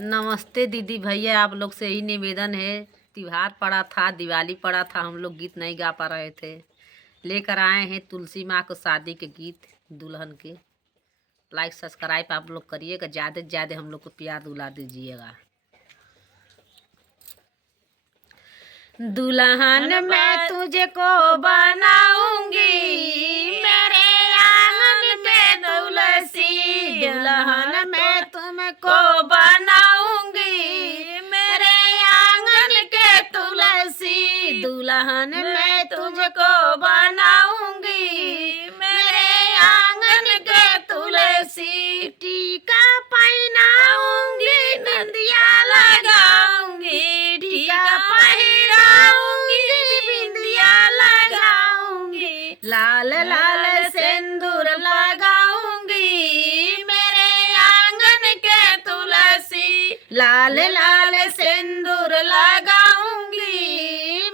नमस्ते दीदी भैया, आप लोग से यही निवेदन है। त्योहार पड़ा था, दिवाली पड़ा था, हम लोग गीत नहीं गा पा रहे थे। लेकर आए हैं तुलसी माँ को शादी के गीत दुल्हन के। लाइक सब्सक्राइब आप लोग करिएगा, ज़्यादा से ज़्यादा हम लोग को प्यार दुला दीजिएगा। दुल्हन मैं तुझे को बनाऊंगी, मेरे आंगन में तुलसी। दुल्हन मैं तुमको बनाऊंगी, मेरे आंगन के तुलसी। दुल्हन मैं तुझको बनाऊंगी, मेरे आंगन के तुलसी। टीका पहनाऊंगी, बिंदिया लगाऊंगी, टीका पहनाऊंगी, बिंदिया लगाऊंगी, लाल लाल सिंदूर लगाऊंगी, मेरे आंगन के तुलसी। लाल लाल सिंदूर लगाऊंगी,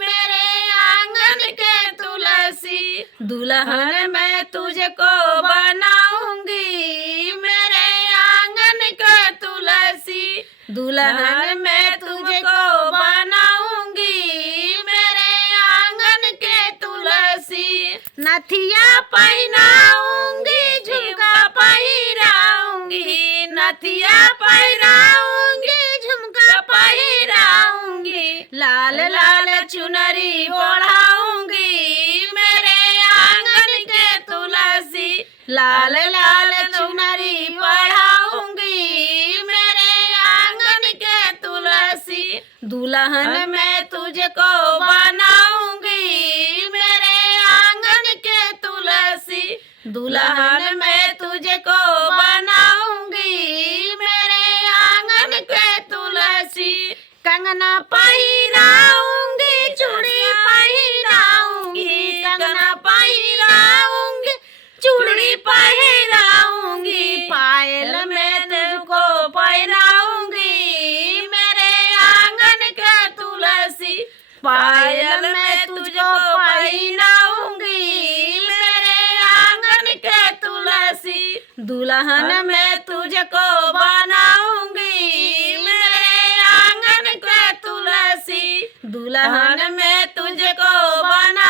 मेरे आंगन के तुलसी। दुल्हन मैं तुझको बनाऊंगी, मेरे आंगन के तुलसी। दुल्हन मैं तुझको बनाऊंगी, मेरे आंगन के तुलसी। नथिया पहनाऊंगी, झुमका पहनाऊंगी, नथिया पहनाऊंगी, झुमका पहनाऊंगी, लाल लाल चुनरी ओढ़ाऊंगी, मेरे आंगन के तुलसी। लाल लाल चुनरी पढ़ाऊंगी, मेरे आंगन के तुलसी। दुल्हन मैं तुझको बनाऊंगी, मेरे आंगन के तुलसी। दुल्हन मैं तुझको बनाऊंगी, मेरे आंगन के तुलसी। कंगना पहनाऊंगी, चूड़ी पहनाऊंगी, कंगना पहनाऊंगी, चूड़ी पहनाऊंगी, पायल मैं तुझको पहनाऊंगी, मेरे आंगन के तुलसी। पायल मैं तुझको पहनाऊंगी, मेरे आंगन के तुलसी। दुल्हन मैं तुझको बनाऊंगी, मेरे आंगन के तुलसी। दुल्हन मैं तुझको बना